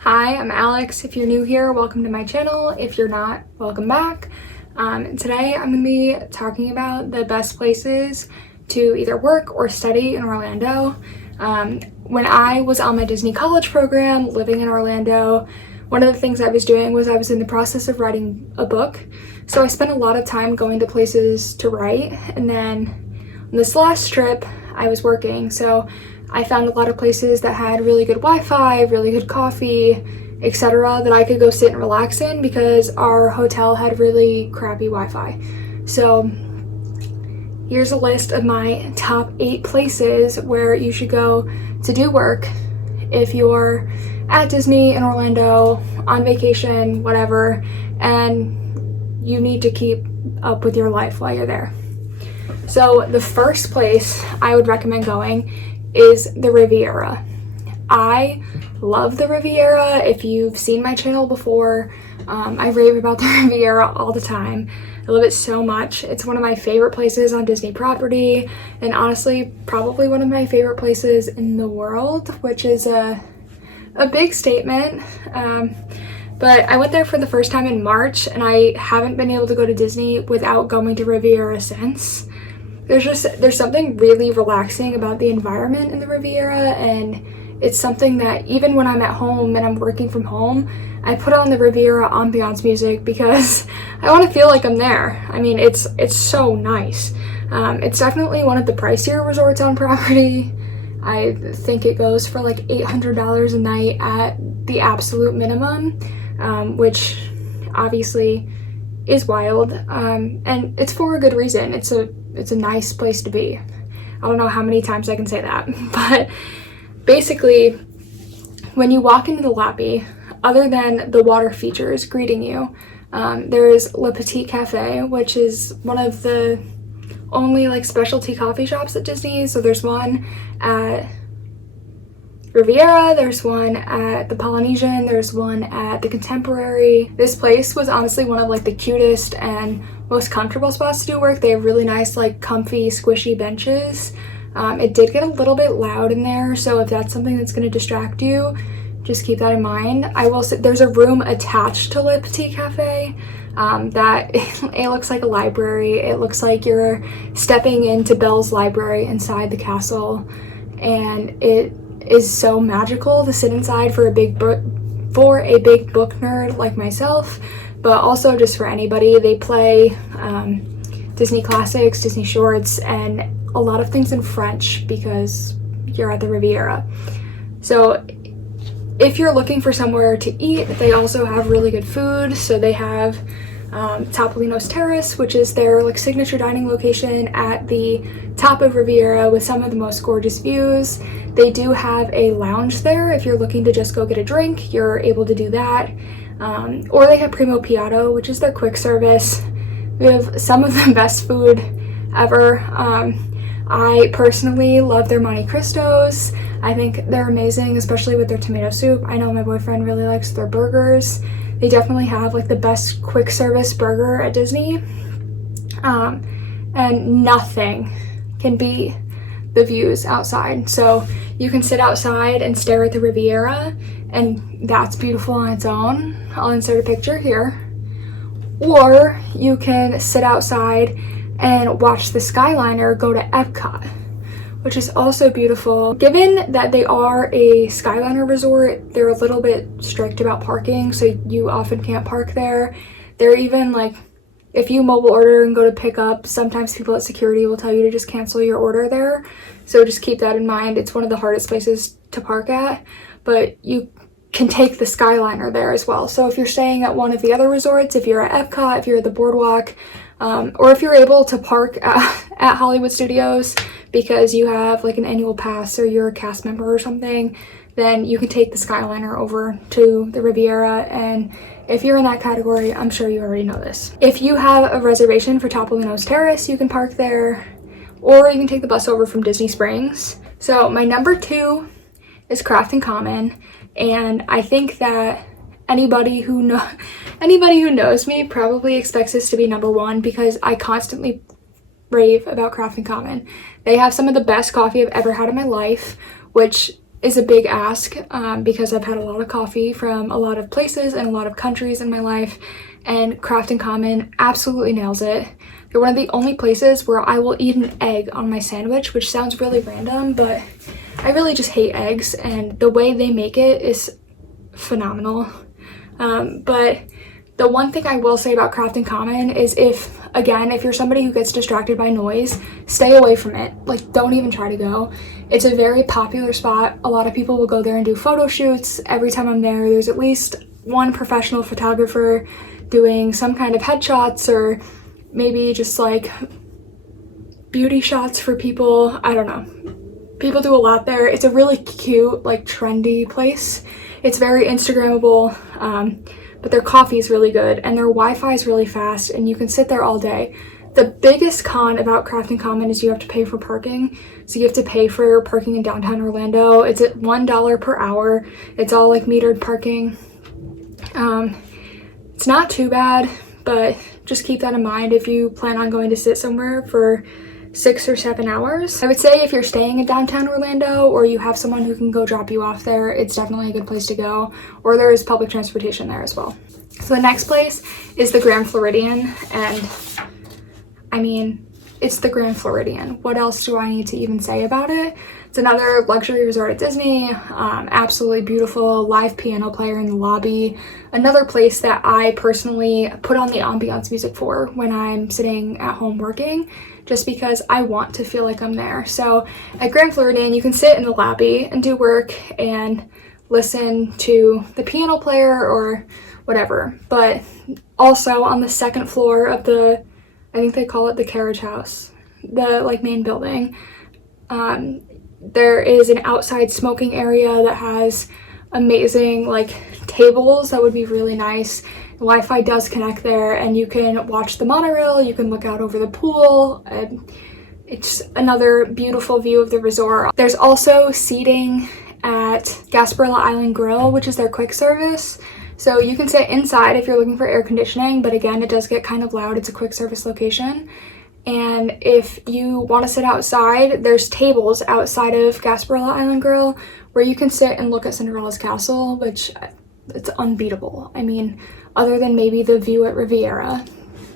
Hi, I'm Alex. If you're new here, welcome to my channel. If you're not, welcome back. Today I'm going to be talking about the best places to either work or study in Orlando. When I was on my Disney college program living in Orlando, one of the things I was doing was I was in the process of writing a book. So I spent a lot of time going to places to write, and then on this last trip I was working, so I found a lot of places that had really good Wi-Fi, really good coffee, etc. that I could go sit and relax in because our hotel had really crappy Wi-Fi. So here's a list of my top 8 places where you should go to do work if you're at Disney in Orlando, on vacation, whatever, and you need to keep up with your life while you're there. So the first place I would recommend going is the Riviera. I love the Riviera. If you've seen my channel before, I rave about the Riviera all the time. I love it so much. It's one of my favorite places on Disney property, and honestly, probably one of my favorite places in the world, which is a big statement. But I went there for the first time in March, and I haven't been able to go to Disney without going to Riviera since. There's something really relaxing about the environment in the Riviera, and it's something that even when I'm at home and I'm working from home, I put on the Riviera ambiance music because I want to feel like I'm there. I mean, it's so nice. It's definitely one of the pricier resorts on property. I think it goes for like $800 a night at the absolute minimum, which obviously is wild, and it's for a good reason. It's a nice place to be. I don't know how many times I can say that, but basically, when you walk into the lobby, other than the water features greeting you, there is Le Petit Cafe, which is one of the only like specialty coffee shops at Disney. So there's one at Riviera, there's one at the Polynesian, there's one at the Contemporary. This place was honestly one of like the cutest and most comfortable spots to do work. They have really nice, like comfy, squishy benches. It did get a little bit loud in there, so if that's something that's going to distract you, just keep that in mind. I will say there's a room attached to Le Petit Cafe that it looks like a library. It looks like you're stepping into Belle's library inside the castle, and it is so magical to sit inside for a big book nerd like myself, but also just for anybody. They play Disney classics, Disney shorts, and a lot of things in French because you're at the Riviera. So if you're looking for somewhere to eat, they also have really good food. So they have Topolino's Terrace, which is their like signature dining location at the top of Riviera with some of the most gorgeous views. They do have a lounge there. If you're looking to just go get a drink, you're able to do that. Or they have Primo Piatto, which is their quick service. We have some of the best food ever. I personally love their Monte Cristos. I think they're amazing, especially with their tomato soup. I know my boyfriend really likes their burgers. They definitely have like the best quick service burger at Disney. And nothing can beat the views outside. So you can sit outside and stare at the Riviera, and that's beautiful on its own. I'll insert a picture here. Or you can sit outside and watch the Skyliner go to Epcot, which is also beautiful. Given that they are a Skyliner resort, they're a little bit strict about parking, so you often can't park there. They're even like, if you mobile order and go to pick up, sometimes people at security will tell you to just cancel your order there. So just keep that in mind. It's one of the hardest places to park at, but you can take the Skyliner there as well. So if you're staying at one of the other resorts, if you're at Epcot, if you're at the Boardwalk, or if you're able to park at Hollywood Studios because you have like an annual pass or you're a cast member or something, then you can take the Skyliner over to the Riviera. And if you're in that category, I'm sure you already know this. If you have a reservation for Topolino's Terrace, you can park there, or you can take the bus over from Disney Springs. So my number 2 is Craft and Common, and I think that anybody who knows me probably expects this to be number 1 because I constantly rave about Craft and Common. They have some of the best coffee I've ever had in my life, which is a big ask because I've had a lot of coffee from a lot of places and a lot of countries in my life, and Craft and Common absolutely nails it. They're one of the only places where I will eat an egg on my sandwich, which sounds really random, but I really just hate eggs, and the way they make it is phenomenal. But the one thing I will say about Craft and Common is if you're somebody who gets distracted by noise, stay away from it. Like, don't even try to go. It's a very popular spot. A lot of people will go there and do photo shoots. Every time I'm there, there's at least one professional photographer doing some kind of headshots or maybe just like beauty shots for people. I don't know. People do a lot there. It's a really cute, like trendy place. It's very Instagrammable, but their coffee is really good and their Wi-Fi is really fast and you can sit there all day. The biggest con about Craft and Common is you have to pay for parking. So you have to pay for parking in downtown Orlando. It's at $1 per hour. It's all like metered parking. It's not too bad, but just keep that in mind if you plan on going to sit somewhere for 6 or 7 hours. I would say if you're staying in downtown Orlando or you have someone who can go drop you off there, it's definitely a good place to go, or there is public transportation there as well. So the next place is the Grand Floridian, and I mean, it's the Grand Floridian. What else do I need to even say about it? It's another luxury resort at Disney, absolutely beautiful, live piano player in the lobby. Another place that I personally put on the ambiance music for when I'm sitting at home working, just because I want to feel like I'm there. So at Grand Floridian, you can sit in the lobby and do work and listen to the piano player or whatever. But also on the second floor of the, I think they call it the carriage house, the like main building, there is an outside smoking area that has amazing like tables that would be really nice. Wi-Fi does connect there and you can watch the monorail, you can look out over the pool, and it's another beautiful view of the resort. There's also seating at Gasparilla Island Grill, which is their quick service. So you can sit inside if you're looking for air conditioning, but again, it does get kind of loud. It's a quick service location. And if you want to sit outside, there's tables outside of Gasparilla Island Grill where you can sit and look at Cinderella's castle, which it's unbeatable. I mean, other than maybe the view at Riviera,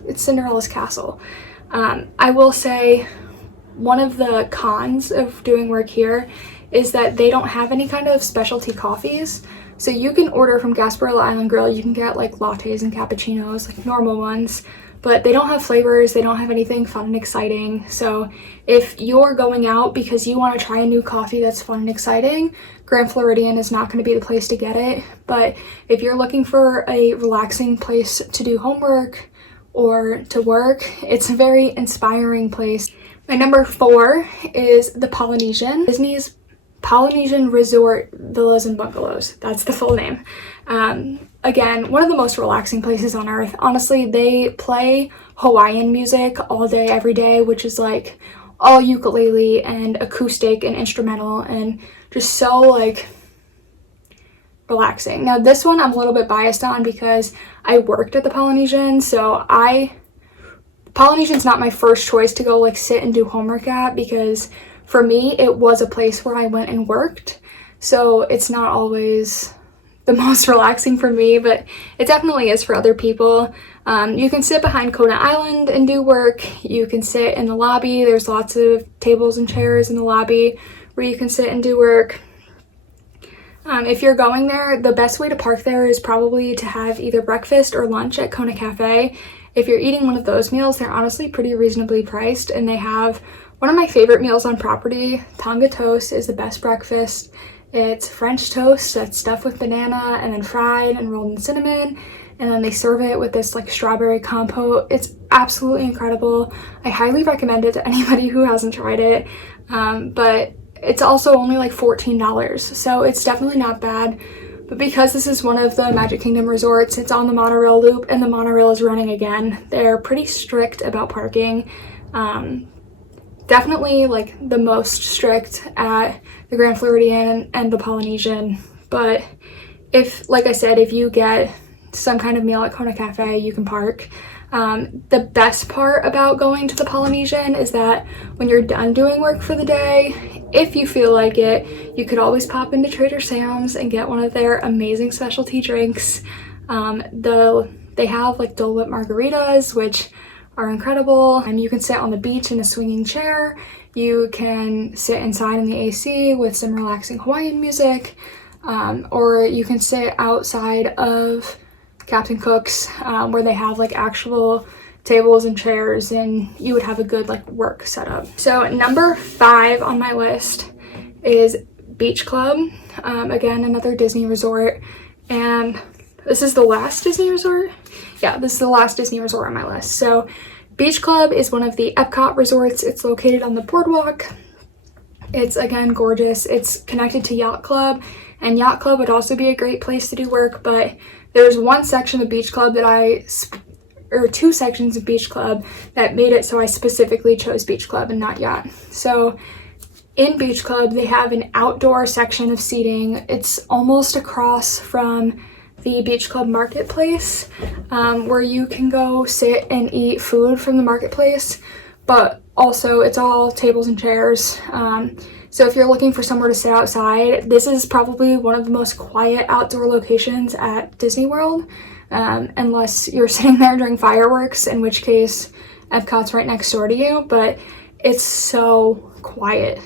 it's Cinderella's castle. I will say one of the cons of doing work here is that they don't have any kind of specialty coffees. So you can order from Gasparilla Island Grill, you can get like lattes and cappuccinos, like normal ones, but they don't have flavors, they don't have anything fun and exciting. So if you're going out because you want to try a new coffee that's fun and exciting, Grand Floridian is not going to be the place to get it. But if you're looking for a relaxing place to do homework or to work, it's a very inspiring place. My number 4 is the Polynesian, Disney's Polynesian Resort Villas and Bungalows. That's the full name. Again, one of the most relaxing places on earth. Honestly, they play Hawaiian music all day, every day, which is like all ukulele and acoustic and instrumental and just so like relaxing. Now this one I'm a little bit biased on because I worked at the Polynesian, so Polynesian's not my first choice to go like sit and do homework at, because for me it was a place where I went and worked, so it's not always the most relaxing for me, but it definitely is for other people. You can sit behind Kona Island and do work. You can sit in the lobby. There's lots of tables and chairs in the lobby where you can sit and do work. If you're going there, the best way to park there is probably to have either breakfast or lunch at Kona Cafe. If you're eating one of those meals, they're honestly pretty reasonably priced, and they have one of my favorite meals on property. Tonga toast is the best breakfast. It's French toast that's stuffed with banana and then fried and rolled in cinnamon, and then they serve it with this like strawberry compote. It's absolutely incredible. I highly recommend it to anybody who hasn't tried it, but it's also only like $14, so it's definitely not bad. But because this is one of the Magic Kingdom resorts, it's on the monorail loop and the monorail is running again. They're pretty strict about parking. Definitely like the most strict at the Grand Floridian and the Polynesian. But if, like I said, if you get some kind of meal at Kona Cafe, you can park. The best part about going to the Polynesian is that when you're done doing work for the day, if you feel like it, you could always pop into Trader Sam's and get one of their amazing specialty drinks. They have like Dole Whip margaritas, which are incredible. And you can sit on the beach in a swinging chair. You can sit inside in the AC with some relaxing Hawaiian music, or you can sit outside of Captain Cook's, where they have like actual tables and chairs, and you would have a good like work setup. So number 5 on my list is Beach Club. Again, another Disney resort, and this is the last Disney resort. Yeah, this is the last Disney resort on my list. So Beach Club is one of the Epcot resorts. It's located on the boardwalk. It's again gorgeous. It's connected to Yacht Club, and Yacht Club would also be a great place to do work, but there's one section of Beach Club or 2 sections of Beach Club that made it so I specifically chose Beach Club and not Yacht. So in Beach Club, they have an outdoor section of seating. It's almost across from the Beach Club marketplace, where you can go sit and eat food from the marketplace, but also it's all tables and chairs. So if you're looking for somewhere to sit outside, this is probably one of the most quiet outdoor locations at Disney World, unless you're sitting there during fireworks, in which case Epcot's right next door to you, but it's so quiet.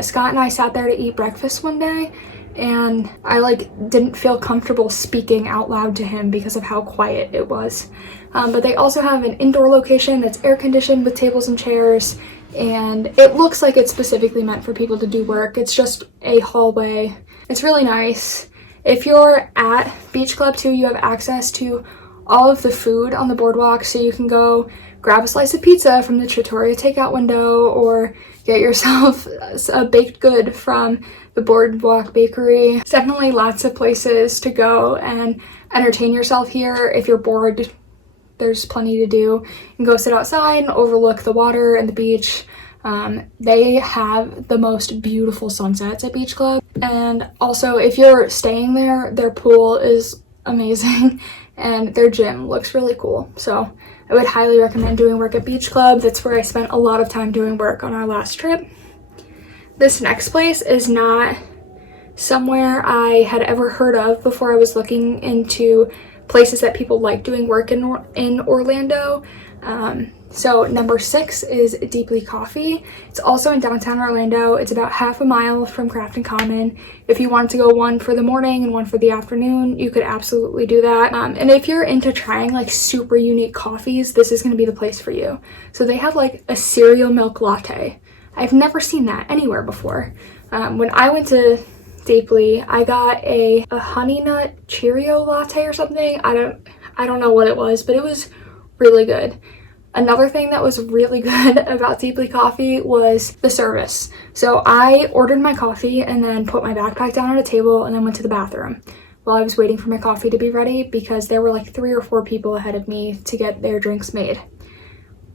Scott and I sat there to eat breakfast one day, and I didn't feel comfortable speaking out loud to him because of how quiet it was. But they also have an indoor location that's air conditioned with tables and chairs, and it looks like it's specifically meant for people to do work. It's just a hallway. It's really nice. If you're at Beach Club too, you have access to all of the food on the boardwalk, so you can go grab a slice of pizza from the Trattoria takeout window, or get yourself a baked good from the Boardwalk Bakery. It's definitely lots of places to go and entertain yourself here. If you're bored, there's plenty to do. You can go sit outside and overlook the water and the beach. They have the most beautiful sunsets at Beach Club. And also, if you're staying there, their pool is amazing and their gym looks really cool. So I would highly recommend doing work at Beach Club. That's where I spent a lot of time doing work on our last trip. This next place is not somewhere I had ever heard of before I was looking into places that people like doing work in Orlando. So number 6 is Deeply Coffee. It's also in downtown Orlando. It's about half a mile from Crafton Common. If you wanted to go one for the morning and one for the afternoon, you could absolutely do that. And if you're into trying like super unique coffees, this is going to be the place for you. So they have like a cereal milk latte. I've never seen that anywhere before. When I went to Deeply, I got a honey nut Cheerio latte or something. I don't know what it was, but it was really good. Another thing that was really good about Deeply Coffee was the service. So I ordered my coffee and then put my backpack down at a table and then went to the bathroom while I was waiting for my coffee to be ready, because there were like 3 or 4 people ahead of me to get their drinks made.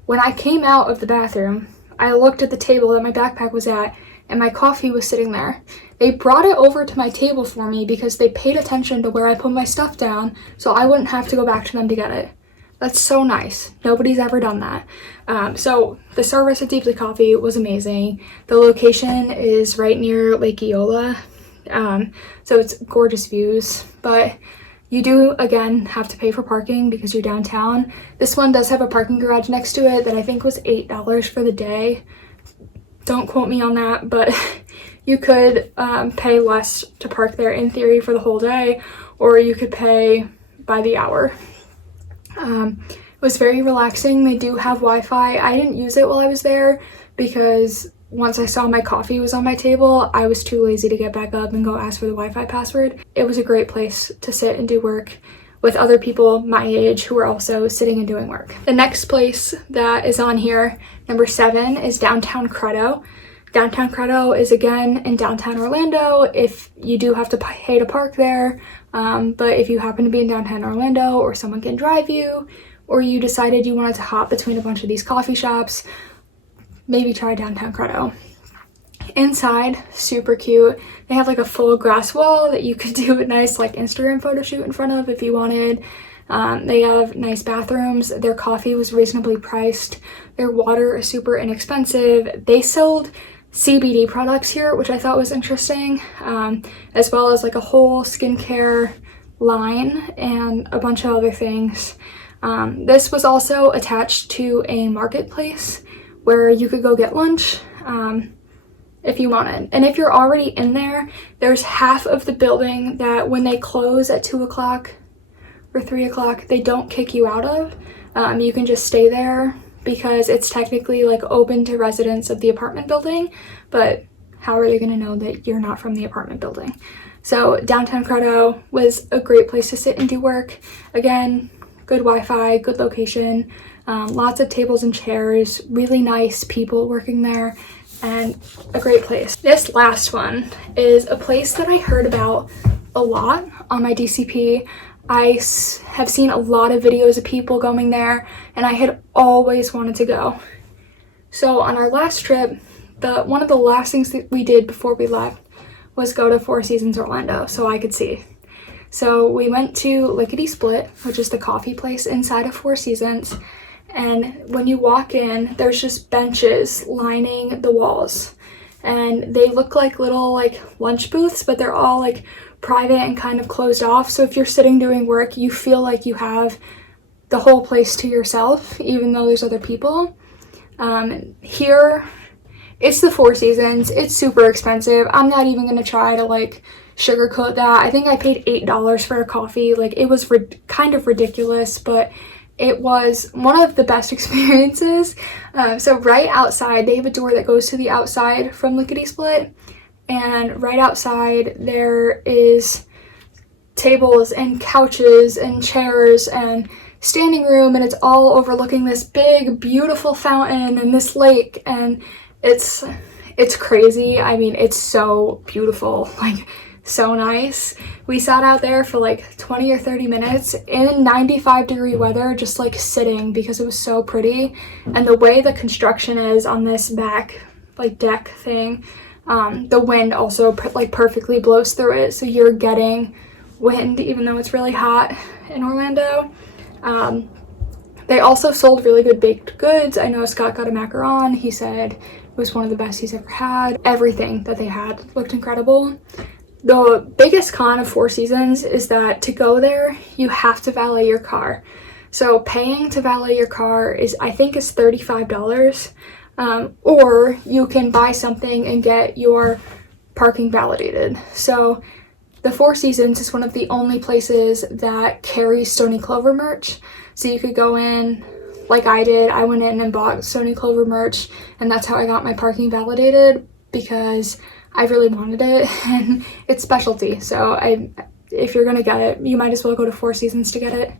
When I came out of the bathroom, I looked at the table that my backpack was at, and my coffee was sitting there. They brought it over to my table for me because they paid attention to where I put my stuff down, so I wouldn't have to go back to them to get it. That's so nice. Nobody's ever done that. So the service at Deeply Coffee was amazing. The location is right near Lake Eola, so it's gorgeous views, but you do, again, have to pay for parking because you're downtown. This one does have a parking garage next to it that I think was $8 for the day. Don't quote me on that, but you could pay less to park there in theory for the whole day, or you could pay by the hour. It was very relaxing. They do have Wi-Fi. I didn't use it while I was there because once I saw my coffee was on my table, I was too lazy to get back up and go ask for the Wi-Fi password. It was a great place to sit and do work with other people my age who are also sitting and doing work. The next place that is on here, number 7, is Downtown Credo. Downtown Credo is again in downtown Orlando. If you do have to pay to park there, but if you happen to be in downtown Orlando or someone can drive you, or you decided you wanted to hop between a bunch of these coffee shops, maybe try Downtown Credo. Inside, super cute. They have like a full grass wall that you could do a nice like Instagram photo shoot in front of if you wanted. They have nice bathrooms. Their coffee was reasonably priced. Their water is super inexpensive. They sold CBD products here, which I thought was interesting, as well as like a whole skincare line and a bunch of other things. This was also attached to a marketplace where you could go get lunch if you wanted. And if you're already in there, there's half of the building that when they close at 2 o'clock or 3 o'clock, they don't kick you out of. You can just stay there because it's technically like open to residents of the apartment building, but how are they going to know that you're not from the apartment building? So downtown Credo was a great place to sit and do work. Again, good Wi-Fi, good location, lots of tables and chairs, really nice people working there, and a great place. This last one is a place that I heard about a lot on my DCP. I have seen a lot of videos of people going there, and I had always wanted to go. So on our last trip, one of the last things that we did before we left was go to Four Seasons Orlando so I could see. So we went to Lickety Split, which is the coffee place inside of Four Seasons, and when you walk in, there's just benches lining the walls, and they look like little like lunch booths, but they're all like private and kind of closed off. So if you're sitting doing work, you feel like you have the whole place to yourself, even though there's other people. Here, it's the Four Seasons. It's super expensive. I'm not even gonna try to like sugarcoat that. I think I paid $8 for a coffee. Like, it was kind of ridiculous, but it was one of the best experiences. So right outside, they have a door that goes to the outside from Lickety Split, and right outside there is tables and couches and chairs and standing room, and it's all overlooking this big beautiful fountain and this lake, and it's crazy. I mean, it's so beautiful, like so nice. We sat out there for like 20 or 30 minutes in 95-degree weather, just like sitting, because it was so pretty. And the way the construction is on this back like deck thing, the wind also like perfectly blows through it, so you're getting wind even though it's really hot in Orlando. They also sold really good baked goods. I know Scott got a macaron. He said it was one of the best he's ever had. Everything that they had looked incredible. The biggest con of Four Seasons is that to go there, you have to valet your car. So paying to valet your car is, I think, is $35. Or you can buy something and get your parking validated. So the Four Seasons is one of the only places that carries Stony Clover merch. So you could go in like I did. I went in and bought Stony Clover merch, and that's how I got my parking validated, because I really wanted it, and it's specialty. So if you're gonna get it, you might as well go to Four Seasons to get it.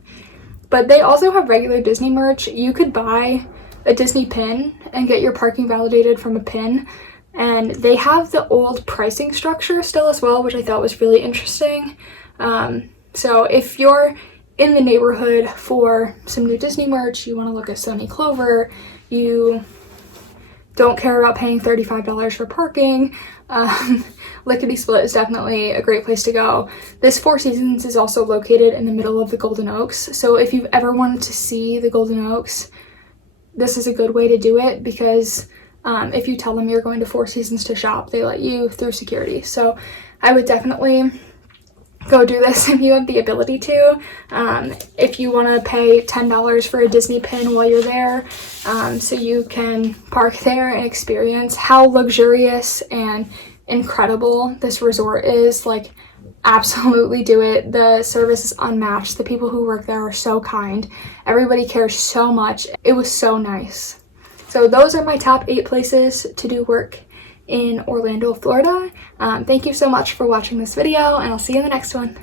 But they also have regular Disney merch. You could buy a Disney pin and get your parking validated from a pin, and they have the old pricing structure still as well, which I thought was really interesting. So if you're in the neighborhood for some new Disney merch, you want to look at Stony Clover, you don't care about paying $35 for parking, Lickety Split is definitely a great place to go. This Four Seasons is also located in the middle of the Golden Oaks, so if you've ever wanted to see the Golden Oaks, this is a good way to do it, because if you tell them you're going to Four Seasons to shop, they let you through security. So I would definitely go do this if you have the ability to. If you want to pay $10 for a Disney pin while you're there, so you can park there and experience how luxurious and incredible this resort is, like, absolutely do it. The service is unmatched. The people who work there are so kind. Everybody cares so much. It was so nice. So those are my top 8 places to do work in Orlando, Florida. Thank you so much for watching this video, and I'll see you in the next one.